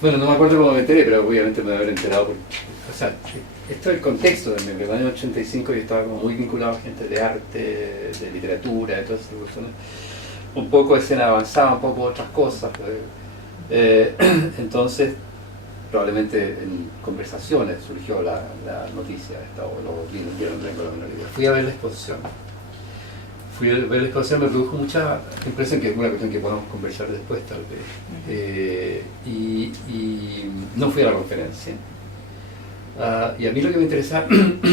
Bueno, no me acuerdo cómo me enteré, pero obviamente me debe haber enterado. O sea, esto es el contexto también, que en el año 85 yo estaba como muy vinculado a gente de arte, de literatura, de todas esas cuestiones. Un poco escena avanzada, un poco otras cosas. Entonces, probablemente en conversaciones surgió la noticia de esta obra, lo vieron en Colombia. Fui a ver la exposición. Fui a ver la exposición, me produjo mucha impresión, que es una cuestión que podemos conversar después tal vez. Y no fui a la conferencia. Y a mí lo que me interesa,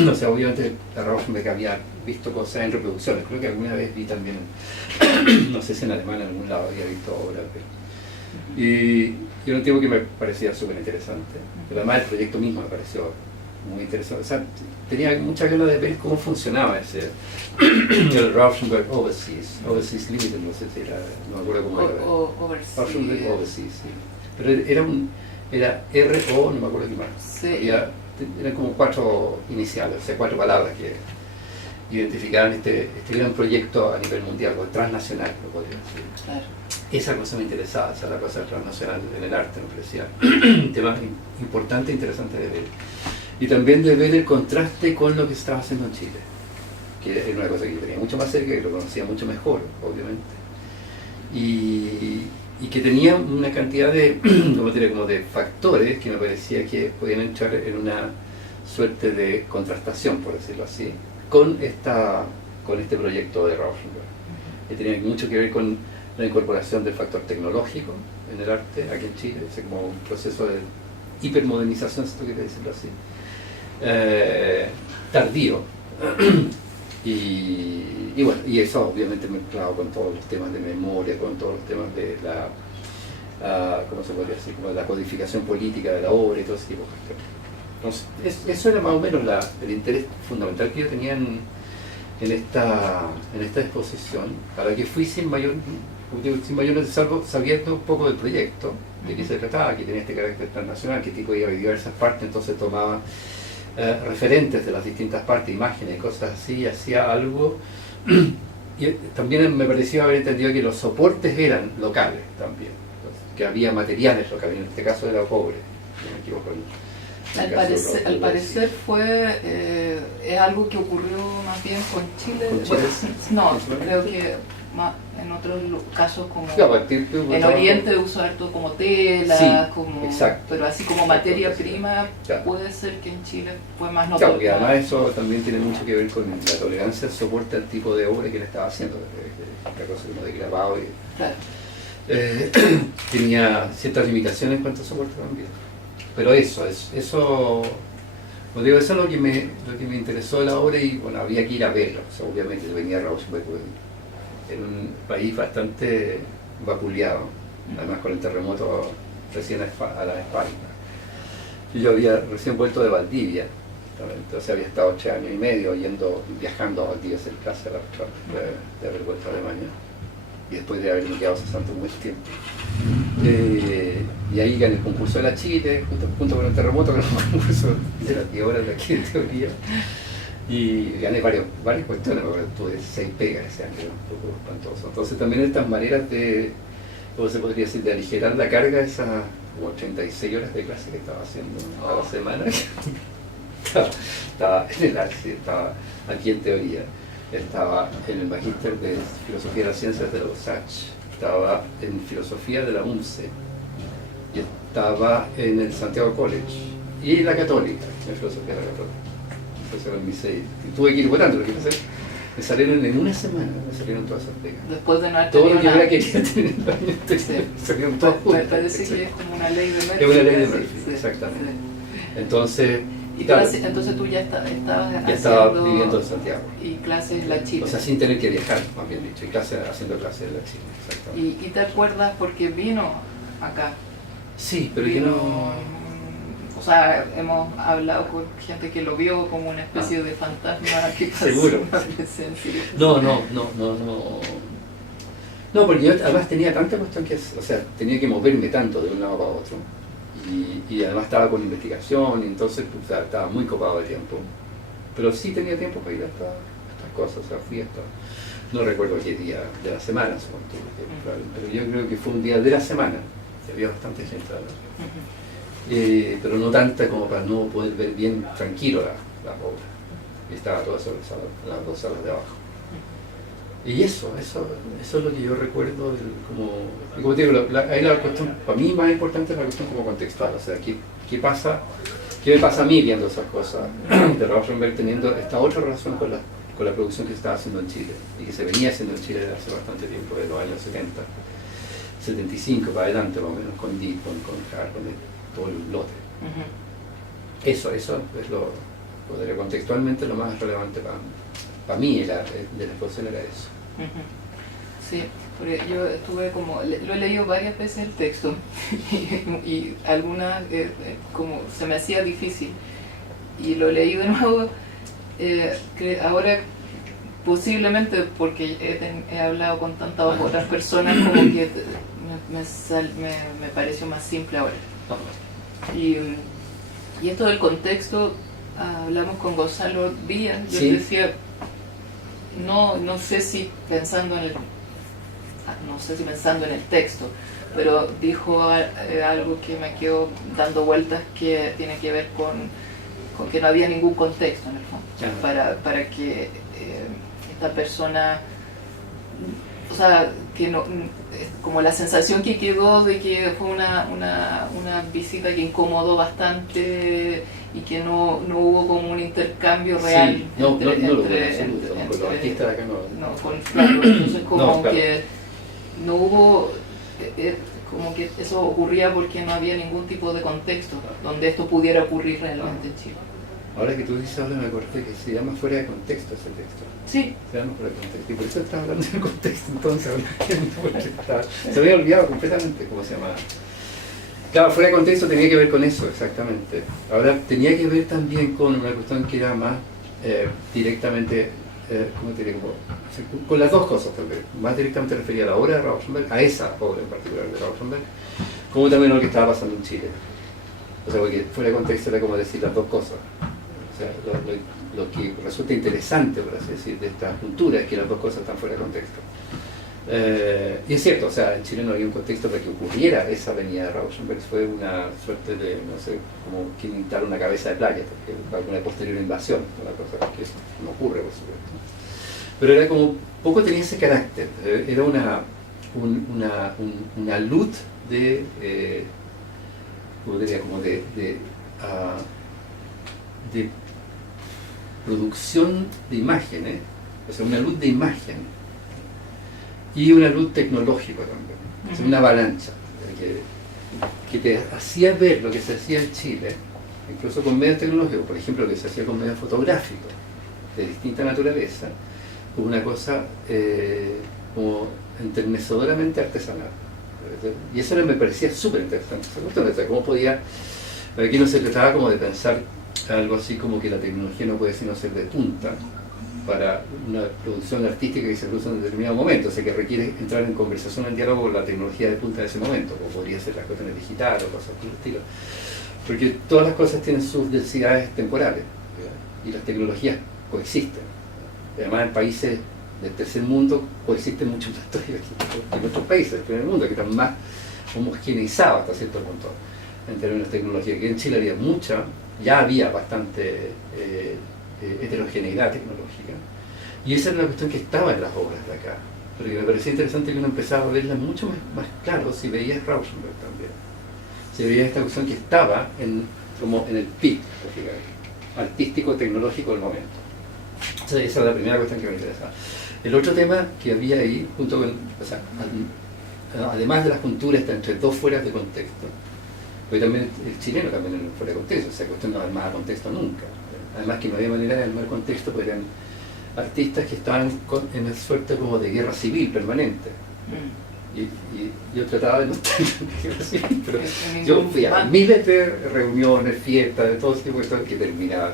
o sea, obviamente la Rauschenberg había visto cosas en reproducciones, creo que alguna vez vi también, no sé si en alemán en algún lado había visto obras, y era un tipo que me parecía súper interesante, pero además el proyecto mismo me pareció muy interesante, o sea, tenía muchas ganas de ver cómo funcionaba ese el Rauschenberg Overseas Limited, no sé si era, no me acuerdo cómo era. Rauschenberg Overseas, sí. Pero era R-O, no me acuerdo qué más. Sí. Eran como 4 iniciales, o sea, 4 palabras que identificaban este gran proyecto a nivel mundial, o transnacional, lo podría decir. Claro. Esa cosa me interesaba, esa la cosa transnacional en el arte, me parecía un tema importante e interesante de ver. Y también de ver el contraste con lo que se estaba haciendo en Chile, que era una cosa que yo tenía mucho más cerca, que lo conocía mucho mejor, obviamente. Y que tenía una cantidad de, como de factores que me parecía que podían entrar en una suerte de contrastación, por decirlo así, con este proyecto de Rauschenberg, que tenía mucho que ver con la incorporación del factor tecnológico en el arte aquí en Chile, o sea, como un proceso de hipermodernización, si tú quieres decirlo así, tardío. Y bueno, y eso obviamente mezclado con todos los temas de memoria, con todos los temas de ¿cómo se podría decir? Como la codificación política de la obra y todo ese tipo de cuestiones. Entonces, eso era más o menos el interés fundamental que yo tenía en esta exposición, a la que fui sin mayor salvo sabiendo un poco del proyecto, de qué se trataba, que tenía este carácter transnacional, que tipo iba a diversas partes, entonces tomaba referentes de las distintas partes, imágenes, cosas así, y hacía algo. Y también me pareció haber entendido que los soportes eran locales también, que había materiales locales, en este caso era cobre, no me equivoco. Al parecer fue es algo que ocurrió más bien con Chile. No, creo que en otros casos como en Oriente uso harto como tela, sí, como, pero así como materia prima, puede ser que en Chile fue más notable. Porque además eso también tiene mucho que ver con la tolerancia al soporte al tipo de obra que él estaba haciendo, la cosa como de grabado tenía ciertas limitaciones en cuanto a soporte también. Pero eso es lo que me interesó de la obra, y bueno, había que ir a verlo. O sea, obviamente yo venía a Rauschenberg en un país bastante vapuleado, además con el terremoto recién a la espalda. Yo había recién vuelto de Valdivia, entonces había estado 8 años y medio viajando a Valdivia a hacer clase de haber vuelto a Alemania, y después de haberme quedado cesante un buen tiempo. Y ahí gané el concurso de la Chile, junto con el terremoto, que era un concurso de las 10 horas de aquí en teoría, y gané varias cuestiones, porque tuve 6 pegas ese año, era un poco espantoso. Entonces también estas maneras de, ¿cómo se podría decir?, de aligerar la carga, esas como 36 horas de clase que estaba haciendo a la semana. Estaba en el arte, estaba aquí en teoría, estaba en el Magíster de Filosofía de las Ciencias de la USACH, estaba en Filosofía de la UNCE, y estaba en el Santiago College, y la Católica, en Filosofía de la Católica. Entonces en mi 6, tuve que ir votando, lo que pasé. Me salieron en una semana, me salieron todas esas pegas. Después de no haber todo lo que yo quería tener en el año anterior, salieron todas juntas. Parece que es como una ley de Murphy. Es una ley de Murphy, exactamente. Entonces, entonces tú ya estaba viviendo en Santiago. Y clases en la Chile. O sea, sin tener que viajar, más bien dicho, y haciendo clases en la Chile, exactamente. ¿Y te acuerdas porque vino acá? Sí, pero yo no... O sea, hemos hablado con gente que lo vio como una especie de fantasma que pasó. Seguro. No. No, porque yo además tenía tanta cuestión que, o sea, tenía que moverme tanto de un lado para otro. Y además estaba con investigación, y entonces pues, estaba muy copado de tiempo. Pero sí tenía tiempo para ir a estas cosas, o sea, fui hasta, no recuerdo qué día de la semana, pero yo creo que fue un día de la semana. había bastante gente además. Pero no tanta como para no poder ver bien tranquilo la obra. Y estaba todo eso en las dos salas de abajo. Y eso es lo que yo recuerdo, y como te digo, ahí la cuestión, para mí más importante es la cuestión como contextual, o sea, ¿qué me pasa a mí viendo esas cosas? De Rauschenberg teniendo esta otra relación con la producción que se estaba haciendo en Chile, y que se venía haciendo en Chile desde hace bastante tiempo, de los años 70, 75 para adelante, más o menos, con Deep, con Hart, con todo el lote. Eso es contextualmente lo más relevante para mí de la exposición era eso. Sí, porque yo estuve lo he leído varias veces el texto y algunas como se me hacía difícil y lo leí de nuevo ahora posiblemente porque he hablado con tantas otras personas como que me pareció más simple ahora. Y esto del contexto, hablamos con Gonzalo Díaz, yo decía, no sé si pensando en el texto, pero dijo algo que me quedó dando vueltas, que tiene que ver con que no había ningún contexto en el fondo, para que esta persona, o sea, que no, como la sensación que quedó de que fue una visita que incomodó bastante y que no hubo como un intercambio real entre los artistas de acá claro, entonces como claro. que no hubo como que eso ocurría porque no había ningún tipo de contexto donde esto pudiera ocurrir realmente en Chile. Ahora que tú dices, ahora me acordé que se llama Fuera de Contexto ese texto. Sí. Se llama Fuera de Contexto. Y por eso estaba hablando del contexto entonces, se me había olvidado completamente cómo se llamaba. Claro, Fuera de Contexto tenía que ver con eso, exactamente. Ahora tenía que ver también con una cuestión que era más directamente, ¿cómo te diría? Con las dos cosas tal vez. Más directamente refería a la obra de Rauschenberg, a esa obra en particular de Rauschenberg, como también a lo que estaba pasando en Chile. O sea, porque Fuera de Contexto era como decir las dos cosas. O sea, lo que resulta interesante, por así decir, de esta cultura es que las dos cosas están fuera de contexto. Y es cierto, o sea, en Chile no había un contexto para que ocurriera esa venida de Rauschenberg, fue una suerte de, no sé, como que instalar una cabeza de playa, porque alguna posterior invasión, una cosa que no ocurre, por supuesto. Pero era como, poco tenía ese carácter, era una luz de, ¿cómo diría? Como de producción de imágenes, o sea, una luz de imagen y una luz tecnológica también, o sea, una avalancha que te hacía ver lo que se hacía en Chile, incluso con medios tecnológicos, por ejemplo, lo que se hacía con medios fotográficos de distinta naturaleza, como una cosa como enternecedoramente artesanal. Y eso me parecía súper interesante, o sea, cómo podía, aquí no se trataba como de pensar algo así como que la tecnología no puede sino ser de punta para una producción artística que se produce en determinado momento, o sea que requiere entrar en conversación, en diálogo con la tecnología de punta de ese momento, como podría ser las cuestiones digitales o cosas por el estilo, porque todas las cosas tienen sus densidades temporales, ¿verdad? Y las tecnologías coexisten, además en países del tercer mundo coexisten mucho más todavía que en otros países del primer mundo, que están más homogeneizados hasta cierto punto en términos de tecnología, que en Chile había mucha, ya había bastante heterogeneidad tecnológica, y esa era una cuestión que estaba en las obras de acá, pero que me parecía interesante que uno empezaba a verla mucho más claro si veías Rauschenberg también, si veías esta cuestión que estaba como en el pic artístico tecnológico del momento. Esa es la primera cuestión que me interesaba. El otro tema que había ahí, junto con, o sea, además de las junturas entre dos fueras de contexto, porque también el chileno también fuera de contexto, o sea, cuestión no armaba contexto nunca. Además que no había manera de armar contexto, porque eran artistas que estaban en una suerte como de guerra civil permanente. Y yo trataba de no estar en guerra civil, pero yo fui a miles de reuniones, fiestas, de todo ese tipo de cosas que terminaban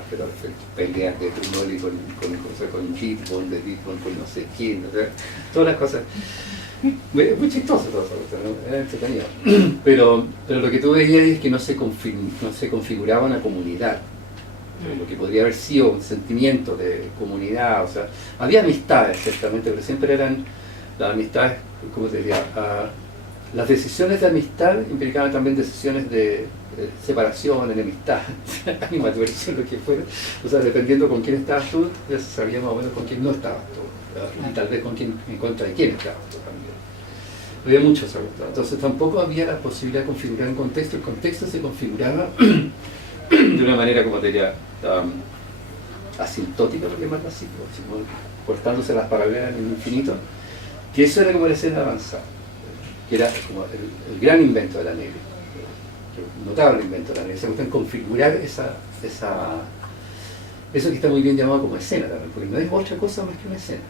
peleas de Trumoli con Gitbon, de Gitbon con no sé quién, o sea, todas las cosas. Muy chistoso todo eso, ¿no? Era entretenido. Pero lo que tú veías es que no se configuraba una comunidad, lo que podría haber sido un sentimiento de comunidad, o sea, había amistades ciertamente, pero siempre eran las amistades, ¿cómo te diría? las decisiones de amistad implicaban también decisiones de separación, enemistad, animadversión, lo que fuera. O sea, dependiendo con quién estabas tú, ya sabías más o menos con quién no estabas tú, ¿verdad? Y tal vez con quién, en contra de quién estabas tú también. Había mucho sobre todo. Entonces tampoco había la posibilidad de configurar un contexto. El contexto se configuraba de una manera, como te diría, asintótica, por llamarlo así, como cortándose las paralelas en el infinito, que eso era como la escena avanzada, que era como el gran invento de la Negri, el notable invento de la Negri. Se gusta configurar eso que está muy bien llamado como escena también, porque no es otra cosa más que una escena,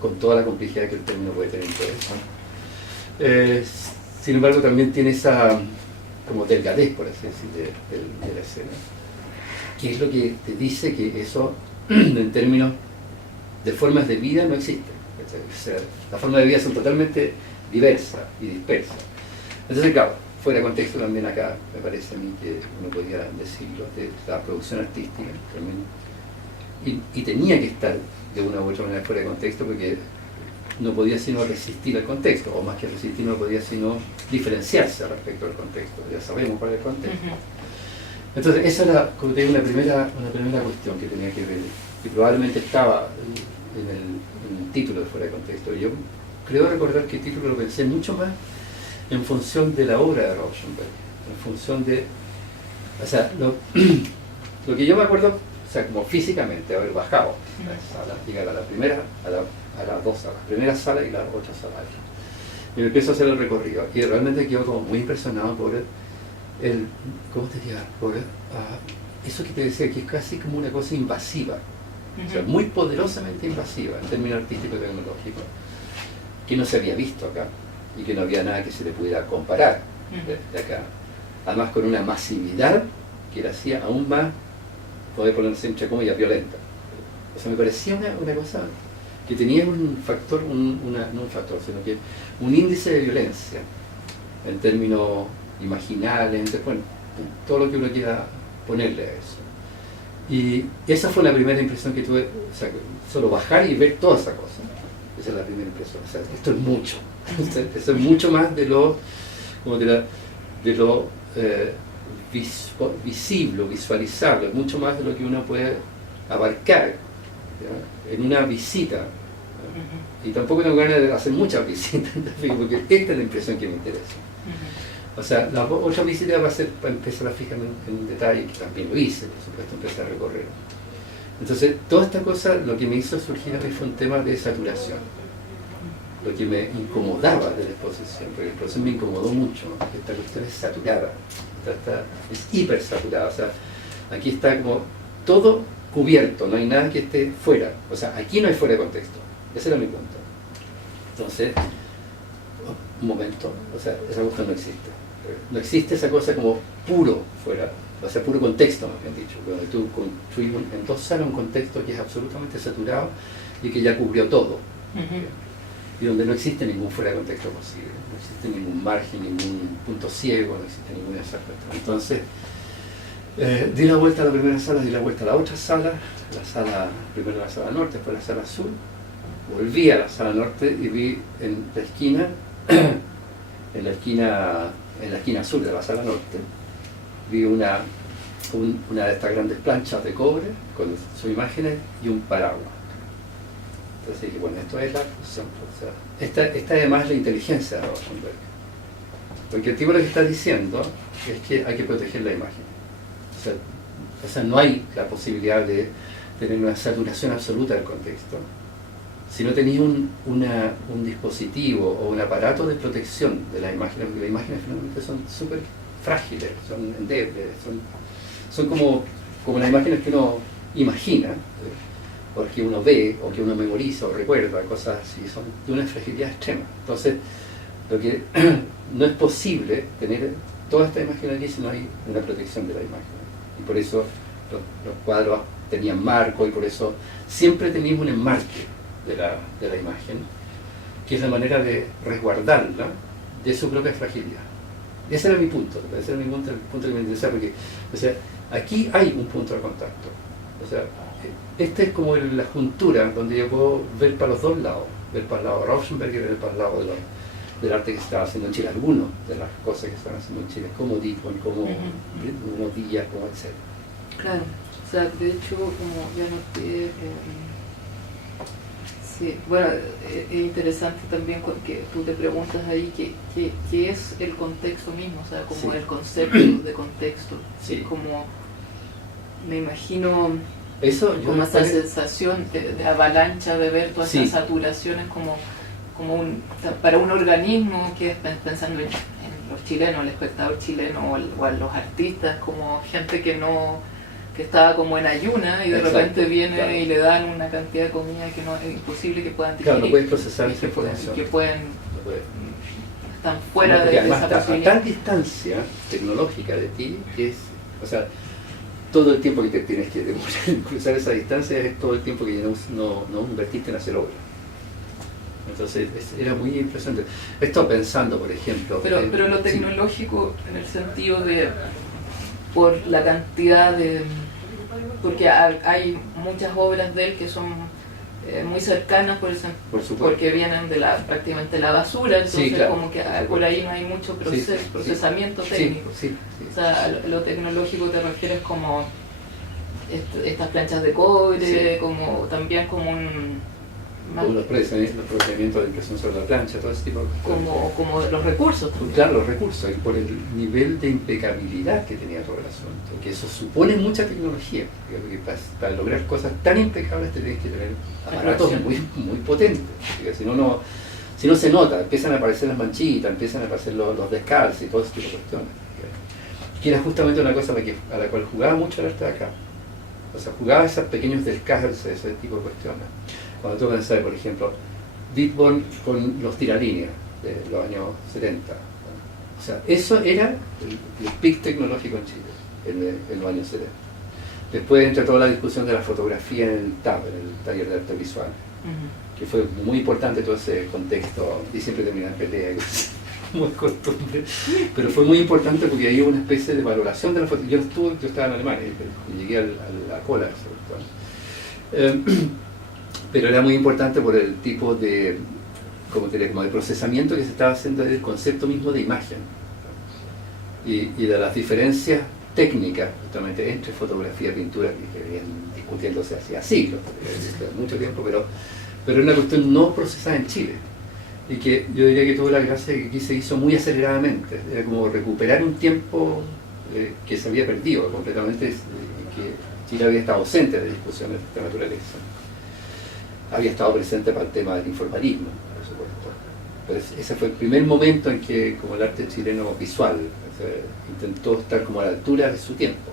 con toda la complejidad que el término puede tener en todo eso. Sin embargo, también tiene esa como delgadez, por así decir, de la escena, que es lo que te dice que eso, en términos de formas de vida, no existe. O sea, las formas de vida son totalmente diversas y dispersas. Entonces, claro, fuera de contexto también acá, me parece a mí que uno podría decirlo, de la producción artística también, y tenía que estar de una u otra manera fuera de contexto, porque no podía sino resistir al contexto, o más que resistir, no podía sino diferenciarse respecto al contexto. Ya sabemos cuál es el contexto. Entonces, esa era, como te digo, una primera cuestión que tenía que ver, y probablemente estaba en el título de fuera de contexto. Yo creo recordar que el título lo pensé mucho más en función de la obra de Rauschenberg, en función de, o sea, lo que yo me acuerdo, o sea, como físicamente haber bajado a la sala, llegar a la primera, a las dos salas, primera sala y la otra sala. Y me empiezo a hacer el recorrido, y realmente quedo como muy impresionado por ¿cómo te diría? Por eso que te decía, que es casi como una cosa invasiva, o sea, muy poderosamente invasiva en términos artísticos y tecnológicos, que no se había visto acá, y que no había nada que se le pudiera comparar de acá. Además, con una masividad que la hacía aún más, poder ponerse entre comillas, violenta. O sea, me parecía una cosa que tenía un factor, no un factor, sino que un índice de violencia en términos imaginales, bueno, todo lo que uno quiera ponerle a eso. Y esa fue la primera impresión que tuve, o sea, solo bajar y ver toda esa cosa. Esa es la primera impresión. O sea, esto es mucho. Esto es mucho más de lo visible, visualizable, mucho más de lo que uno puede abarcar, ¿ya?, en una visita. Y tampoco tengo ganas de hacer muchas visitas, porque esta es la impresión que me interesa. O sea, la otra visita va a ser para empezar a fijarme en detalle, que también lo hice, por supuesto, empecé a recorrer. Entonces, toda esta cosa, lo que me hizo surgir a mí fue un tema de saturación. Lo que me incomodaba de la exposición, porque la exposición me incomodó mucho, ¿no? Porque esta cuestión es saturada, es hipersaturada. O sea, aquí está como todo cubierto, no hay nada que esté fuera. O sea, aquí no hay fuera de contexto. Ese era mi punto. Entonces, un momento, o sea, esa cuestión no existe. No existe esa cosa como puro fuera, o sea, puro contexto, más bien dicho, donde tú construyes en dos salas un contexto que es absolutamente saturado y que ya cubrió todo. Y donde no existe ningún fuera de contexto posible, no existe ningún margen, ningún punto ciego, no existe ninguna esa cuestión. Entonces, di la vuelta a la primera sala, di la vuelta a la otra sala, primero la sala norte, después la sala sur. Volví a la sala norte y vi en la esquina, en la esquina sur de la sala norte, vi una de estas grandes planchas de cobre con sus imágenes y un paraguas. Entonces dije, bueno, esto es la función. O sea, esta además es la inteligencia de Rauschenberg. Porque el tipo lo que está diciendo es que hay que proteger la imagen. O sea, no hay la posibilidad de tener una saturación absoluta del contexto. Si no tenéis un dispositivo o un aparato de protección de las imágenes, porque las imágenes finalmente son súper frágiles, son endebles, son como las imágenes que uno imagina, o que uno ve, o que uno memoriza, o recuerda, cosas así, son de una fragilidad extrema. Entonces, lo que no es posible tener toda esta imagen allí si no hay una protección de la imagen. Y por eso los cuadros tenían marco, y por eso siempre teníamos un enmarque de la imagen, que es la manera de resguardarla de su propia fragilidad. Ese era mi punto, ese era el punto que me interesaba, porque, o sea, aquí hay un punto de contacto. O sea, esta es como la juntura donde yo puedo ver para los dos lados, ver para el lado de Rauschenberg y ver para el lado del arte que se estaba haciendo en Chile, algunas de las cosas que se están haciendo en Chile, como Dipon, como Motilla, como etc. Claro, o sea, de hecho, como ya noté, sí, bueno, es interesante también que tú te preguntas ahí qué es el contexto mismo, o sea, como el concepto de contexto, sí. Como me imagino eso, como esa sensación de avalancha, de ver todas esas saturaciones como para un organismo que es pensando en los chilenos, el espectador chileno o a los artistas, como gente que estaba como en ayuna y de repente viene y le dan una cantidad de comida que no es imposible que puedan digerir. Claro, no puedes procesar esa información. Que están fuera de esa posibilidad. A tal distancia tecnológica de ti, que es, o sea, todo el tiempo que te tienes que demorar en cruzar esa distancia es todo el tiempo que no invertiste en hacer obra. Entonces era muy impresionante. He estado pensando, por ejemplo... Pero lo tecnológico en el sentido de, por la cantidad de... Porque hay muchas obras de él que son muy cercanas porque vienen de prácticamente la basura, entonces claro, como que por ahí no hay mucho procesamiento técnico. O sea, lo tecnológico te refieres como estas planchas de cobre, como también como los procedimientos de impresión sobre la plancha, todo ese tipo de cosas. Como los recursos. Claro, los recursos, y por el nivel de impecabilidad que tenía todo el asunto, que eso supone mucha tecnología, porque para lograr cosas tan impecables te tienes que tener aparatos muy potentes, si no se nota, empiezan a aparecer las manchitas, empiezan a aparecer los descalces y todo ese tipo de cuestiones. Que era justamente una cosa a la cual jugaba mucho el arte de acá. O sea, jugaba esos pequeños descalces, ese tipo de cuestiones. Cuando tú pensás, por ejemplo, Ditborn con los tiralíneas de los años 70. O sea, eso era el pic tecnológico en Chile, en los años 70. Después entra toda la discusión de la fotografía en el TAP, en el taller de arte visual, que fue muy importante todo ese contexto, y siempre termina en pelea, como es costumbre, pero fue muy importante porque ahí hubo una especie de valoración de la fotografía. Yo estaba en Alemania y llegué a la cola, sobre todo. Pero era muy importante por el tipo de, como de procesamiento que se estaba haciendo del concepto mismo de imagen y de las diferencias técnicas justamente entre fotografía y pintura que venían discutiéndose hacía siglos, mucho tiempo, pero era una cuestión no procesada en Chile y que yo diría que tuvo la gracia de que aquí se hizo muy aceleradamente. Era como recuperar un tiempo que se había perdido completamente, que Chile había estado ausente de discusiones de esta naturaleza. Había estado presente para el tema del informalismo, por supuesto. Pero ese fue el primer momento en que, como el arte chileno visual, intentó estar como a la altura de su tiempo,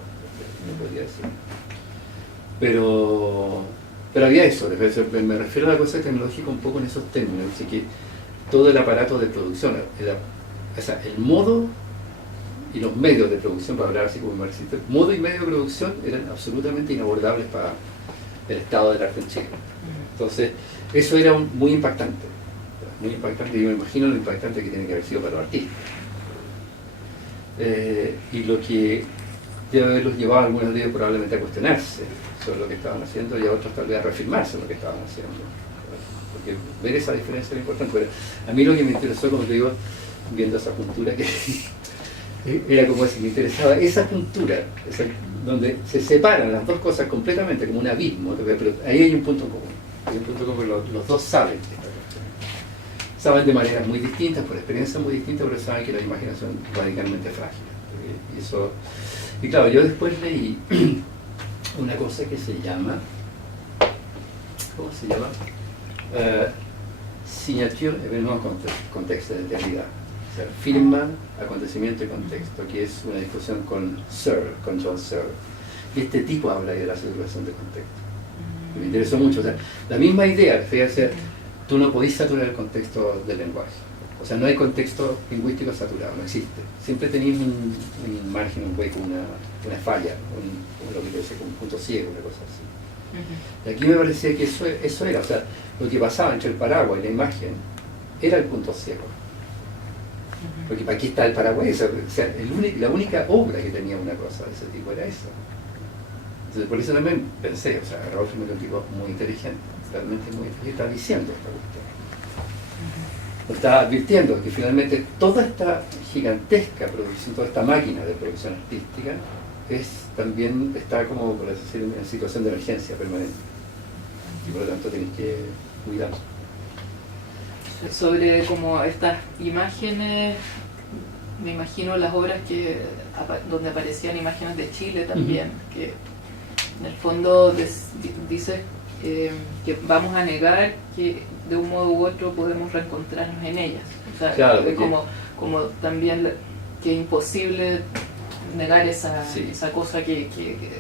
no podría decir. Pero había eso, me refiero a la cosa tecnológica un poco en esos términos, así que todo el aparato de producción, el modo y los medios de producción, para hablar así como marxista, modo y medio de producción eran absolutamente inabordables para el estado del arte en Chile. Entonces, eso era muy impactante, y yo me imagino lo impactante que tiene que haber sido para los artistas. Y lo que debe haberlos llevado a algunos de ellos probablemente a cuestionarse sobre lo que estaban haciendo y a otros tal vez a reafirmarse lo que estaban haciendo. Porque ver esa diferencia era importante. Pero a mí lo que me interesó, como te digo, viendo esa cultura, que era como si me interesaba esa cultura, donde se separan las dos cosas completamente, como un abismo, pero ahí hay un punto común. Hay un punto común, los dos saben esta cuestión. Saben de maneras muy distintas, por experiencias muy distintas, pero saben que la imaginación es radicalmente frágil. Y claro, yo después leí una cosa que se llama, ¿cómo se llama? Signature, événement, contexto de realidad. O sea, firma, acontecimiento y contexto, que es una discusión con John Searle. Y este tipo habla ahí de la saturación de contexto. Me interesó mucho. O sea, la misma idea, fíjate, tú no podés saturar el contexto del lenguaje. O sea, no hay contexto lingüístico saturado, no existe. Siempre tenéis un margen, un hueco, una falla, lo que parece como un punto ciego, una cosa así. Y aquí me parecía que eso era, o sea, lo que pasaba entre el paraguas y la imagen era el punto ciego. Porque aquí está el paraguas, o sea, la única obra que tenía una cosa de ese tipo era esa. Entonces, por eso también pensé, o sea, Rolf es un tipo muy inteligente, realmente muy inteligente, está diciendo esta cuestión. Nos está advirtiendo que finalmente toda esta gigantesca producción, toda esta máquina de producción artística también está como, por así decirlo, en situación de emergencia permanente. Y por lo tanto tienes que cuidarlo. Sobre como estas imágenes, me imagino las obras donde aparecían imágenes de Chile también, que en el fondo dice que vamos a negar que de un modo u otro podemos reencontrarnos en ellas. O sea, claro, como también que es imposible negar esa cosa que es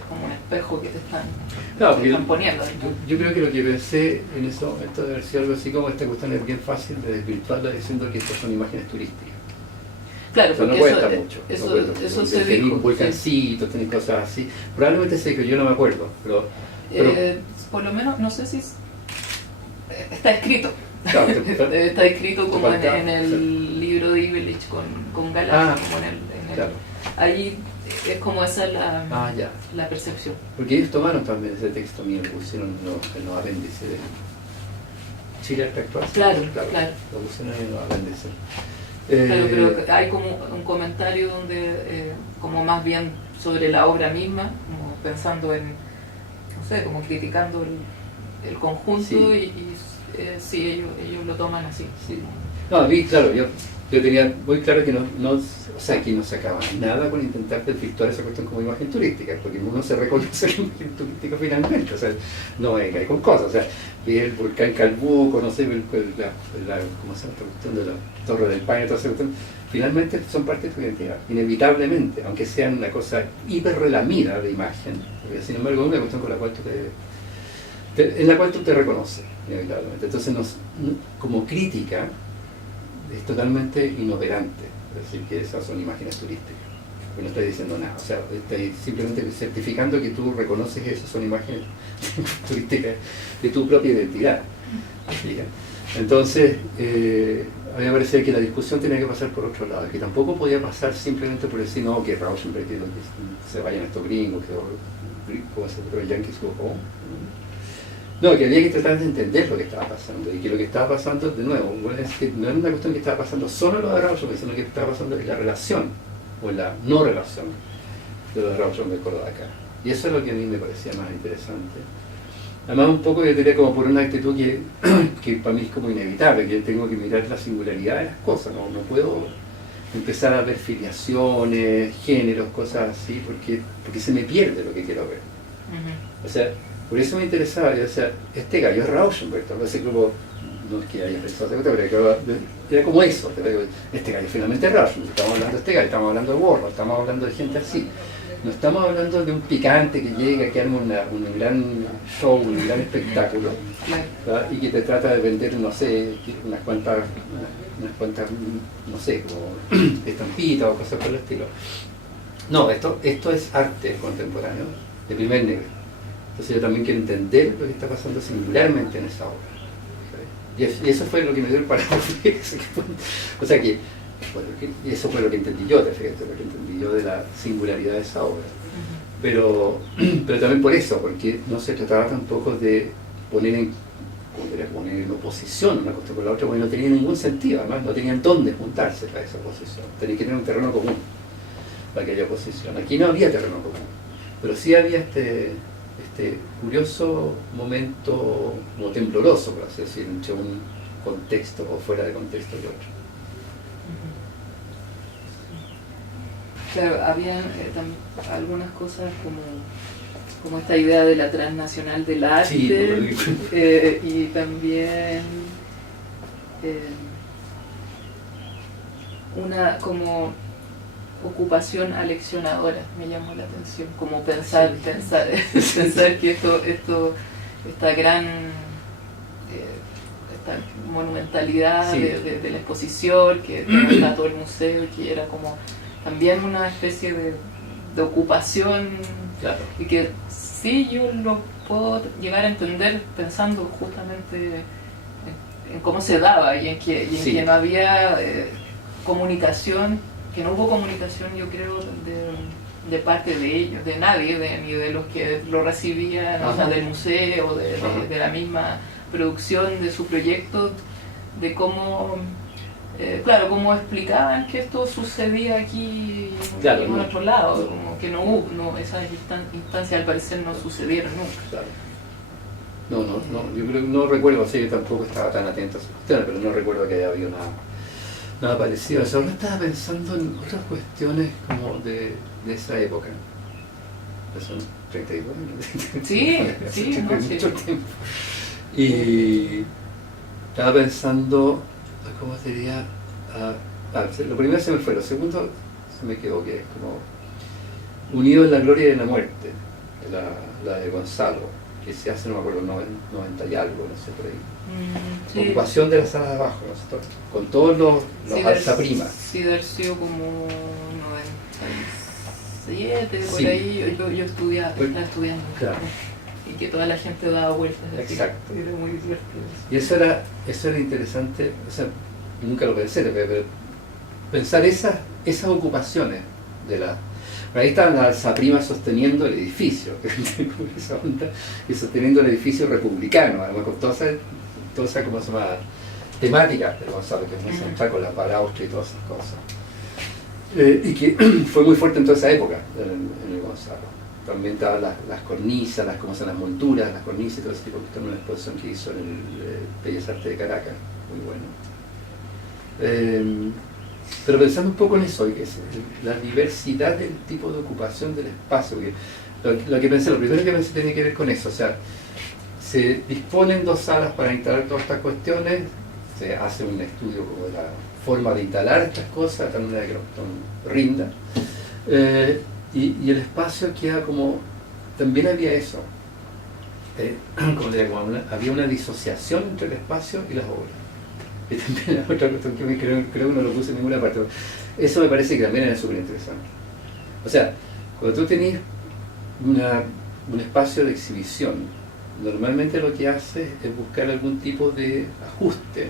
como un espejo que te están poniendo. Yo creo que lo que pensé en eso, esto debe haber sido algo así como esta cuestión es bien fácil de desvirtuarla diciendo que estas son imágenes turísticas. Claro, o sea, porque no cuesta mucho. Eso se dijo. Tenés un volcancito, tenés cosas así. Probablemente sé que yo no me acuerdo, pero por lo menos, no sé si está escrito. Claro, está escrito como en el libro de Ivelich con Galas, como en el claro. Ahí es como esa la percepción. Porque ellos tomaron también ese texto mío, lo pusieron en los apéndices de Chile Arte Actual. Claro. Lo pusieron en los apéndices. Claro, pero hay como un comentario donde, como más bien sobre la obra misma, como pensando en, no sé, como criticando el conjunto y sí, ellos lo toman así. Sí. No, a mí, claro, yo tenía muy claro que no sacaba nada con intentar desvirtuar esa cuestión como imagen turística, porque uno se reconoce la imagen turística finalmente, o sea, no hay con cosas, o sea, vi el volcán Calbuco, no sé, ¿cómo se llama esta cuestión de la Torre del Paine, toda esa cuestión? Finalmente son parte de tu identidad, inevitablemente, aunque sean una cosa hiper relamida de imagen, porque sin embargo es una cuestión con la cual en la cual tú te reconoces, inevitablemente. Entonces, como crítica, es totalmente inoperante decir que esas son imágenes turísticas, porque no estoy diciendo nada, o sea, estoy simplemente certificando que tú reconoces que esas son imágenes turísticas de tu propia identidad. Entonces, a mí me parecía que la discusión tenía que pasar por otro lado, que tampoco podía pasar simplemente por decir, no, que Rauschenberg, que se vayan estos gringos, como se llama, Yankees go home. No, que había que tratar de entender lo que estaba pasando, y que lo que estaba pasando, de nuevo, es que no era una cuestión que estaba pasando solo lo de Rauschenberg, sino que estaba pasando en la relación, o en la no relación de lo de Rauschenberg con lo de acá. Y eso es lo que a mí me parecía más interesante. Además, un poco yo diría como por una actitud que para mí es como inevitable, que tengo que mirar la singularidad de las cosas, no puedo empezar a ver filiaciones, géneros, cosas así, porque se me pierde lo que quiero ver. O sea, por eso me interesaba, o sea, este gallo es Rauschenberg, así como, no es que haya pensado esa cosa, pero era como eso, este gallo finalmente es Rauschenberg, estamos hablando de este gallo, estamos hablando de Warhol, estamos hablando de gente así. No estamos hablando de un picante que llega, que arma un gran show, un gran espectáculo, ¿verdad? Y que te trata de vender, no sé, unas cuantas no sé, como estampitas o cosas por el estilo. No, esto es arte contemporáneo, de primer nivel. Entonces yo también quiero entender lo que está pasando singularmente en esa obra. ¿Okay? Y eso fue lo que me dio el parámetro. O sea que, bueno, y eso fue lo que entendí yo, fíjate, lo que entendí yo de la singularidad de esa obra. Pero también por eso, porque no se trataba tampoco de poner en oposición una cosa con la otra, porque no tenía ningún sentido, además no tenían dónde juntarse para esa oposición. Tenía que tener un terreno común para que haya oposición. Aquí no había terreno común, pero sí había este curioso momento como tembloroso, por así decir, entre un contexto o fuera de contexto y otro. Claro, habían algunas cosas como esta idea de la transnacional del arte, sí, y también una como ocupación aleccionadora, me llamó la atención, como pensar que esta gran esta monumentalidad de la exposición, que está todo el museo, que era como también una especie de ocupación, claro. Y que sí yo lo puedo llegar a entender pensando justamente en cómo se daba y en que no había comunicación, que no hubo comunicación, yo creo, de parte de ellos, de nadie, ni de los que lo recibían, o sea, del museo, de la misma producción de su proyecto, de cómo claro, como explicaban que esto sucedía aquí en otro lado, como que no hubo, esas instancias al parecer no sucedieron nunca. Claro. No, yo creo, no recuerdo, o sea, yo tampoco estaba tan atento a esas cuestiones, pero no recuerdo que haya habido nada parecido. O sea, ahora estaba pensando en otras cuestiones como de esa época. Son 32 años. Sí, mucho tiempo. Y estaba pensando, ¿cómo sería? Lo primero se me fue, lo segundo se me quedó, que es como Unido en la gloria y en la muerte, la de Gonzalo, que se hace, no me acuerdo, 90 y algo, no sé, por ahí. Sí. Ocupación de la sala de abajo, ¿no? Con todos los alzaprimas. Sí, debe haber sido como 97, por ahí, yo estaba estudiando. Claro. Y que toda la gente daba vueltas. Exacto. Era muy divertido. Y eso era interesante, o sea, nunca lo pensé, pero pensar esas ocupaciones de la... Ahí estaban las alzaprimas sosteniendo el edificio, esa onda, y sosteniendo el edificio republicano, además con toda esa ¿cómo se llama? Temática de Gonzalo, que es muy central con la balaustra y todas esas cosas. Y que fue muy fuerte en toda esa época en el Gonzalo. También estaban las cornisas, las molduras, las cornisas y todo ese tipo de cosas, una exposición que hizo en el Bellas Artes de Caracas, muy bueno. Pero pensando un poco en eso, que es la diversidad del tipo de ocupación del espacio, que lo primero que pensé tenía que ver con eso, o sea, se disponen 2 salas para instalar todas estas cuestiones, se hace un estudio como de la forma de instalar estas cosas, de tal manera que no rinda. Y el espacio queda como, también había eso, había una disociación entre el espacio y las obras. Y también la otra cuestión que creo que no lo puse en ninguna parte. Eso me parece que también era súper interesante. O sea, cuando tú tenés un espacio de exhibición, normalmente lo que haces es buscar algún tipo de ajuste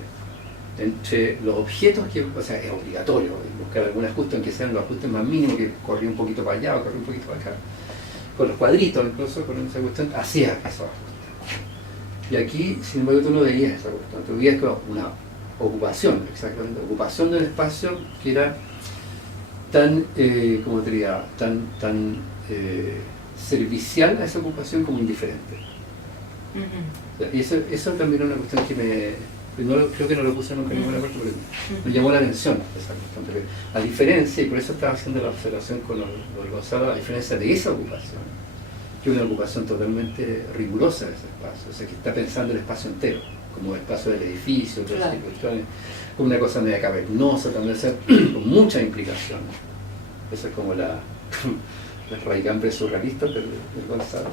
entre los objetos, o sea, es obligatorio buscar algún ajuste, aunque sean los ajustes más mínimos, que corría un poquito para allá o corría un poquito para acá. Con los cuadritos, incluso con esa cuestión, hacía esos ajustes. Y aquí, sin embargo, tú no veías esa cuestión, tú veías como una ocupación, exactamente, ocupación del espacio que era tan, ¿cómo te diría?, tan servicial a esa ocupación como indiferente. Y eso también es una cuestión que creo que no lo puse nunca en ninguna parte, pero me llamó la atención esa cuestión. Porque a diferencia, y por eso estaba haciendo la observación con lo de Gonzalo, a diferencia de esa ocupación, que es una ocupación totalmente rigurosa de ese espacio, o sea, que está pensando el espacio entero, como el espacio del edificio, claro, como una cosa media cavernosa también, o sea, con mucha implicación. Eso es como la radicambre surrealista del Gonzalo,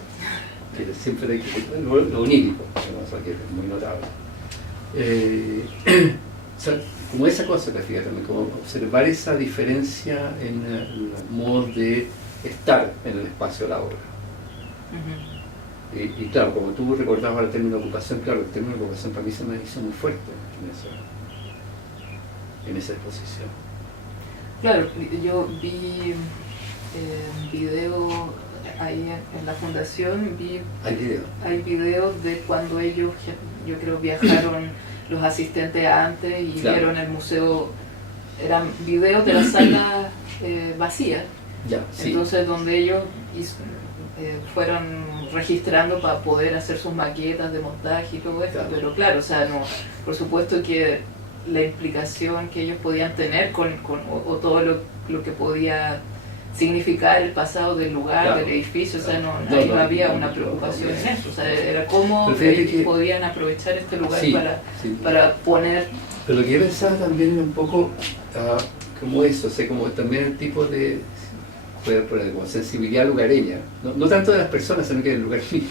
que siempre lo onírico, o sea, que es muy notable. O sea, como esa cosa, te fijas también, como observar esa diferencia en los modos de estar en el espacio de la obra. Y claro, como tú recordabas el término ocupación, claro, el término ocupación para mí se me hizo muy fuerte en esa exposición. Claro, yo vi video ahí en la fundación, hay videos de cuando ellos, yo creo, viajaron los asistentes antes y claro, vieron el museo, eran videos de la sala vacía, entonces donde ellos fueron registrando para poder hacer sus maquetas de montaje y todo esto, claro, pero claro, o sea, no, por supuesto que la implicación que ellos podían tener o todo lo que podía significar el pasado del lugar, claro, del edificio, o sea, no había una preocupación en eso, o sea, era cómo ellos podían aprovechar este lugar para poner... Pero lo que yo pensaba también era un poco como eso, o sea, como también el tipo de como sensibilidad lugareña, no tanto de las personas, sino que del lugar mismo,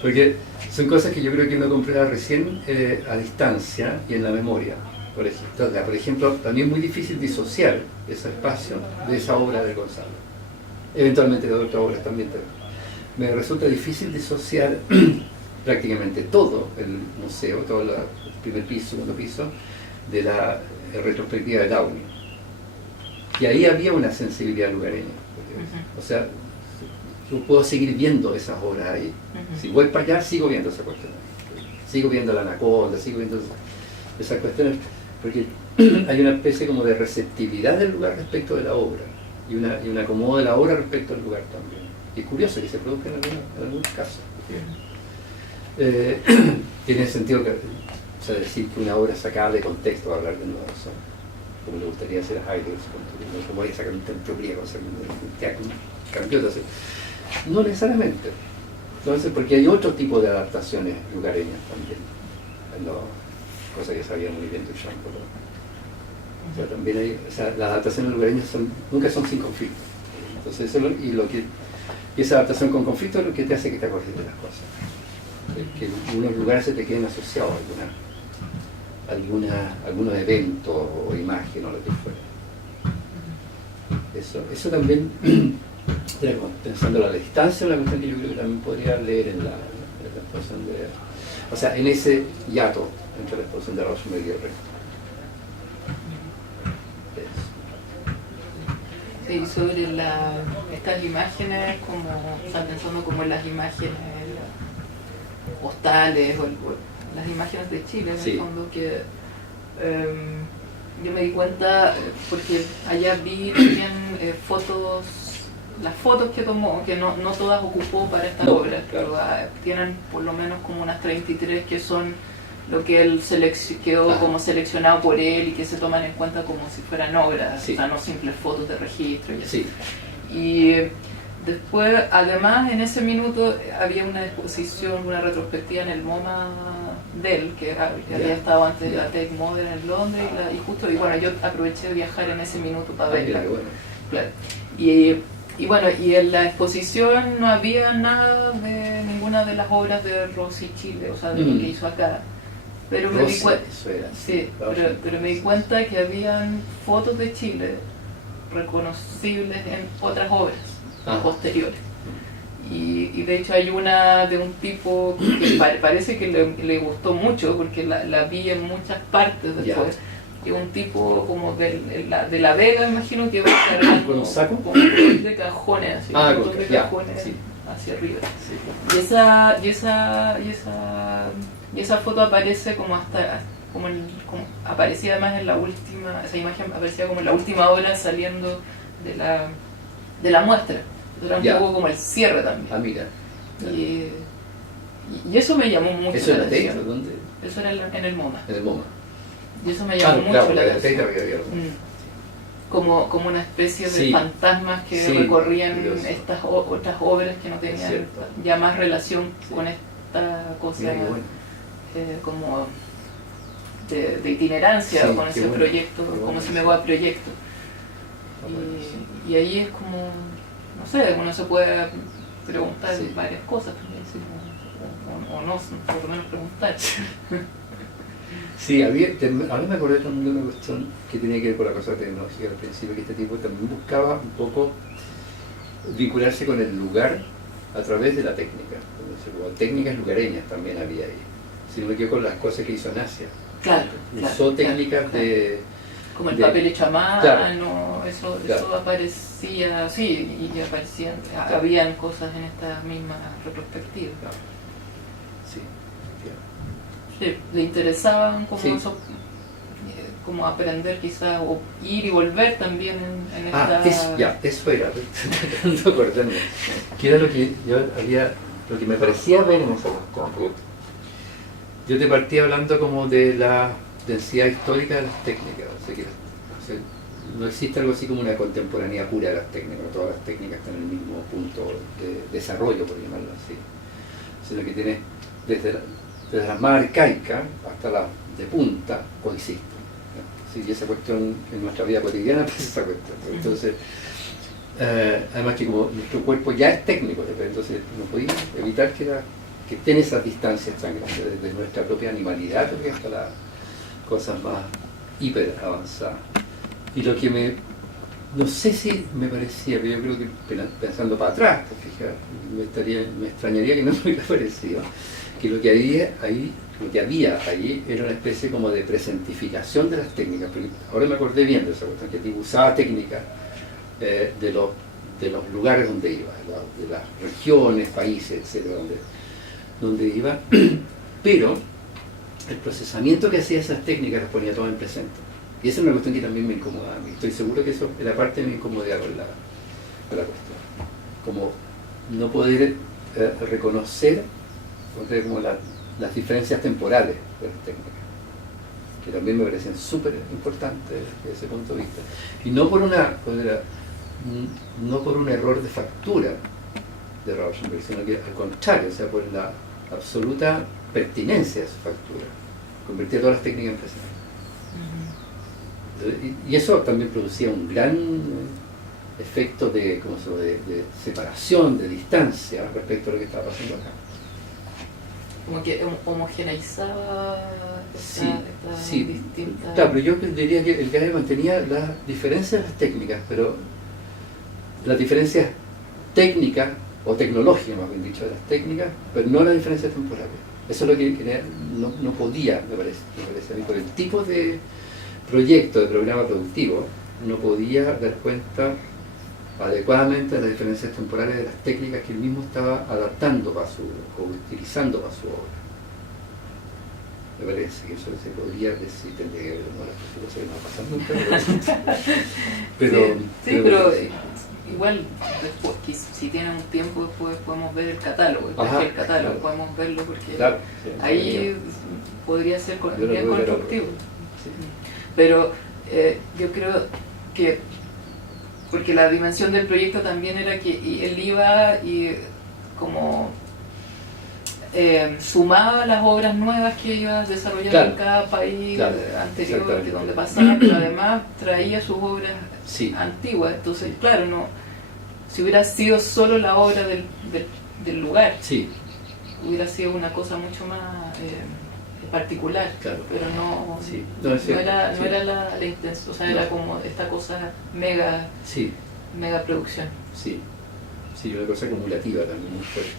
porque son cosas que yo creo que uno comprueba recién a distancia y en la memoria. Por ejemplo, también muy difícil disociar ese espacio de esa obra de Gonzalo. Eventualmente de otras obras también. Me resulta difícil disociar prácticamente todo el museo, todo el primer piso, segundo piso, de la retrospectiva de Downey. Y ahí había una sensibilidad lugareña. O sea, yo puedo seguir viendo esas obras ahí. Si voy para allá, sigo viendo esa cuestión. Sigo viendo la Anaconda, sigo viendo esas cuestiones. Porque hay una especie como de receptividad del lugar respecto de la obra, y un acomodo de la obra respecto al lugar también. Y es curioso que se produzca en algunos casos. Tiene sentido que, o sea, decir que una obra sacada de contexto, hablar de Nueva Razón, como le gustaría hacer a Heidegger, como voy a sacar un templo griego, hacer un teatro, no necesariamente. Entonces, porque hay otro tipo de adaptaciones lugareñas también, cosas que sabía muy bien Duchamp. O sea, también hay, o sea, las adaptaciones lugareñas nunca son sin conflicto. Entonces, y esa adaptación con conflicto es lo que te hace que te acuerdes de las cosas. Que unos lugares se te queden asociados a algunos eventos o imagen o lo que fuera. Eso también, pensando a la distancia, una cuestión que yo creo que también podría leer en la exposición de... O sea, en ese hiato entre la exposición de Rauschenberg y Guerrero. Sí, sobre estas imágenes, como, o sea, pensando como en las imágenes postales o las imágenes de Chile, en el fondo, que yo me di cuenta, porque allá vi también las fotos que tomó, que no todas ocupó para esta obra, pero tienen por lo menos como unas 33 que son lo que él quedó como seleccionado por él y que se toman en cuenta como si fueran obras, o sea, no simples fotos de registro y así. Y después, además, en ese minuto había una exposición, una retrospectiva en el MoMA de él, que había estado antes de la Tate Modern en Londres, y justo, y bueno, yo aproveché de viajar en ese minuto para verla. Claro. Y bueno, y en la exposición no había nada de ninguna de las obras de Rossi Chile, o sea, de lo que hizo acá. Pero me di cuenta, pero me di cuenta que habían fotos de Chile reconocibles en otras obras posteriores. Y de hecho hay una de un tipo que parece que le gustó mucho, porque la vi en muchas partes después. Y un tipo como de la Vega, imagino que va a estar con un saco, como de cajones, así, de cajones hacia arriba. Y esa foto aparece como como aparecía además en la última, esa imagen aparecía como en la última obra saliendo de la muestra. Era un poco como el cierre también. Mira. Y eso me llamó mucho ¿Eso la atención? atención. ¿Dónde? Eso era en el MoMA. En el MoMA. Y eso me llamó mucho la atención. Como una especie de fantasmas que recorrían estas otras obras que no tenían ya más relación con esta cosa como de itinerancia con ese proyecto, como ese mega proyecto. Y ahí es como, no sé, uno se puede preguntar varias cosas también, o no, por lo menos preguntar. Sí, ahora me acordé también de una cuestión que tenía que ver con la cosa tecnológica al principio, que este tipo también buscaba un poco vincularse con el lugar a través de la técnica. Técnicas lugareñas también había ahí, si no me equivoco, con las cosas que hizo en Asia. Usó técnicas de... Como el papel hecho a mano, eso aparecía, y aparecían, habían cosas en esta misma retrospectiva. Sí, le interesaban como eso, como aprender quizás, o ir y volver también en esta... eso era, tratando de acordarme, que era lo que me parecía ver en esa cuestión. Yo te partí hablando como de la densidad histórica de las técnicas, o sea, no existe algo así como una contemporaneidad pura de las técnicas, todas las técnicas están en el mismo punto de desarrollo, por llamarlo así, sino que tienes desde las más arcaicas hasta las de punta coexisten. ¿Sí? Y esa cuestión en nuestra vida cotidiana es esa cuestión. Entonces, además que como nuestro cuerpo ya es técnico, entonces no podemos evitar que tenga esas distancias tan grandes, desde nuestra propia animalidad hasta las cosas más hiper avanzadas. Y lo que no sé si me parecía, pero yo creo que pensando para atrás, fíjate, me extrañaría que no me hubiera parecido, que lo que había ahí era una especie como de presentificación de las técnicas. Pero ahora me acordé bien de esa cuestión, que usaba técnicas de los lugares donde iba, de las regiones, países, etcétera, donde iba, pero el procesamiento que hacía esas técnicas las ponía todo en presente. Y esa es una cuestión que también me incomoda a mí. Estoy seguro que eso era parte de mi incomodidad con la cuestión. Como no poder reconocer como las diferencias temporales de las técnicas, que también me parecen súper importantes desde ese punto de vista. Y no por un error de factura de Rauschenberg, sino que al contrario, o sea, por la absoluta pertinencia de su factura. Convertía todas las técnicas en presente. Y eso también producía un gran efecto de separación, de distancia respecto a lo que estaba pasando acá. Como que homogeneizaba esta distinta... Claro, pero yo diría que el Gadamer mantenía las diferencias de las técnicas, pero las diferencias técnicas, o tecnológicas más bien dicho, de las técnicas, pero no las diferencias temporales. Eso es lo que no podía, me parece a mí, por el tipo de proyecto, de programa productivo, no podía dar cuenta adecuadamente de las diferencias temporales de las técnicas que él mismo estaba adaptando o utilizando para su obra. Me parece que eso se podría decir, tendría que ver con las cosas que no pasan nunca, pero igual, después, si tienen un tiempo, después podemos ver el catálogo, claro. podemos verlo porque claro, ahí podría ser bien constructivo. Sí. Pero yo creo que, porque la dimensión del proyecto también era que él iba y como sumaba las obras nuevas que iba desarrollando en cada país anterior, donde pasaba, pero además traía sus obras antiguas. Entonces, claro, si hubiera sido solo la obra del lugar, hubiera sido una cosa mucho más particular, pero no era la intención, o sea, era como esta cosa mega producción. Sí, una cosa acumulativa también muy fuerte.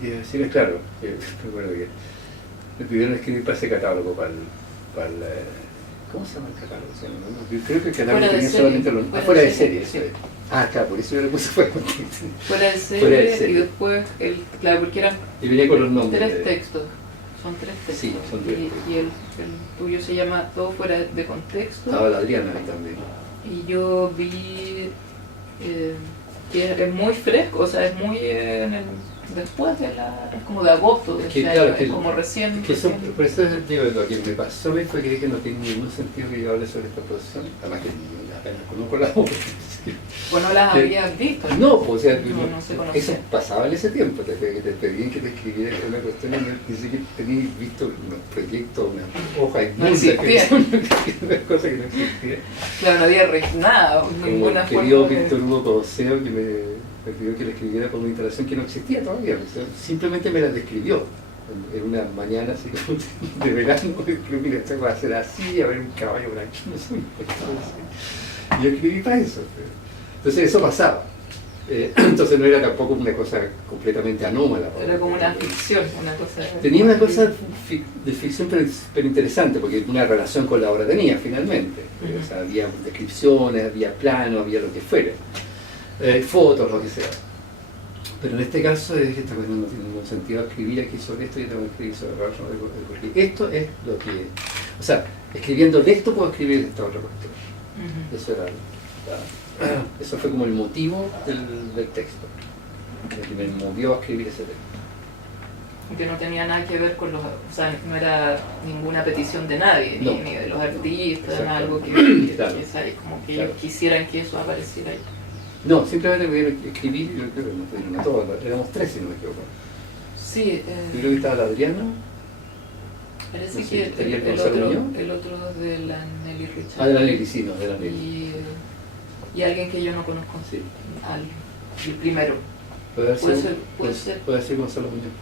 Quería decir, claro, recuerdo que me pidieron escribir para ese catálogo, para el ¿cómo se llama el catálogo? Yo creo que el catálogo tenía solamente los... fuera de serie. Sí. Claro, por eso yo le puse fuera de serie. Y después, claro, porque eran y venía con los nombres. Son tres textos. Sí, son tres. Y el tuyo se llama Todo fuera de contexto. Estaba la Adriana ahí también. Y yo vi que es muy fresco, o sea, es muy después de es como de agosto, es como recién. Por eso digo, lo que me pasó fue que dije no tiene ningún sentido que yo hable sobre esta producción, además que apenas conozco la obra. ¿O no las habías visto? No, o sea, no se conocía. Eso pasaba en ese tiempo, que te pedían que te escribieras una cuestión y ni siquiera tenías visto unos proyectos, una hoja y no existía. Una cosa que no existía. Claro, no había nada, ninguna forma. Querido Víctor Hugo Coseo que me pidió que le escribiera por una instalación que no existía todavía, o sea, simplemente me la describió en una mañana así como de verano, mira, esto va a ser así, a ver un caballo blanco, no sé, y yo escribí para eso. Entonces eso pasaba. Entonces no era tampoco una cosa completamente anómala. Era como una ficción, una cosa... Tenía una cosa de ficción pero interesante, porque una relación con la obra tenía finalmente. O sea, había descripciones, había planos, había lo que fuera. Fotos, lo que sea. Pero en este caso es que esta cosa no tiene ningún sentido escribir aquí sobre esto y tengo que escribir sobre Rauschenberg, porque esto es lo que... O sea, escribiendo de esto puedo escribir esta otra cuestión. Eso era... Eso fue como el motivo del texto, el que me movió a escribir ese texto. Que no tenía nada que ver con los... O sea, no era ninguna petición de nadie, ni de los artistas, algo que como que ellos quisieran que eso apareciera ahí. No, simplemente me dieron que escribir, yo creo que nos dieron a todos, éramos tres si no me equivoco. Sí. Yo creo que estaba la Adriana. Parece que el otro de la Nelly Richard. De la Nelly, sí, no, de la Nelly. Y alguien que yo no conozco. Sí. El primero. Puede ser Gonzalo Muñoz.